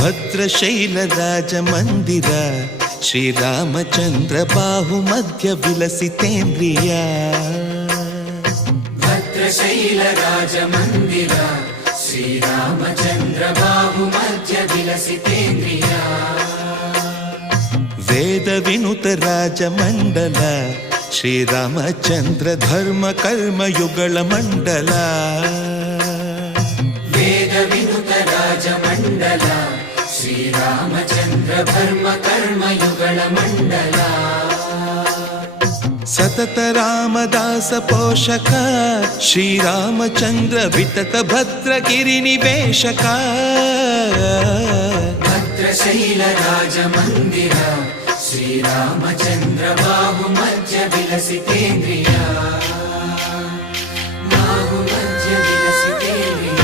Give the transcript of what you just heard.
ಭದ್ರಶೈಲ ರಾಜ ಮಂದಿರ ಶ್ರೀರಾಮಚಂದ್ರ ಬಾಹು ಮಧ್ಯ ವಿಲಸಿತೇಂದ್ರಿಯ. ಭದ್ರಶೈಲ ರಾಜ ಮಂದಿರ ಶ್ರೀರಾಮಚಂದ್ರ ಬಾಹು ಮಧ್ಯ ವಿಲಸಿತೇಂದ್ರಿಯ. ವೇದ ವಿನುತ ರಾಜ ಮಂಡಲ ಶ್ರೀರಾಮಚಂದ್ರ ಧರ್ಮ ಕರ್ಮಯುಗಳ ಮಂಡಲ. ವೇದ ವಿನುತ ರಾಜ ಮಂಡಲ ಶ್ರೀರಾಮಚಂದ್ರ ಧರ್ಮ ಕರ್ಮಯುಗಳ ಮಂಡಲ. ಸತತ ರಾಮದಾಸ ಪೋಷಕ ಶ್ರೀರಾಮಚಂದ್ರ ವಿತತ ಭದ್ರಗಿರಿ ನಿವೇಶಕ. ಭದ್ರಶೈಲ ರಾಜ ಮಂದಿರ ಶ್ರೀರಾಮಚಂದ್ರ ಬಾಹು ಮಧ್ಯ ವಿಲಸಿತೇಂದ್ರಿಯ. ಬಾಹು ಮಧ್ಯ ವಿಲಸಿತೇಂದ್ರಿಯ.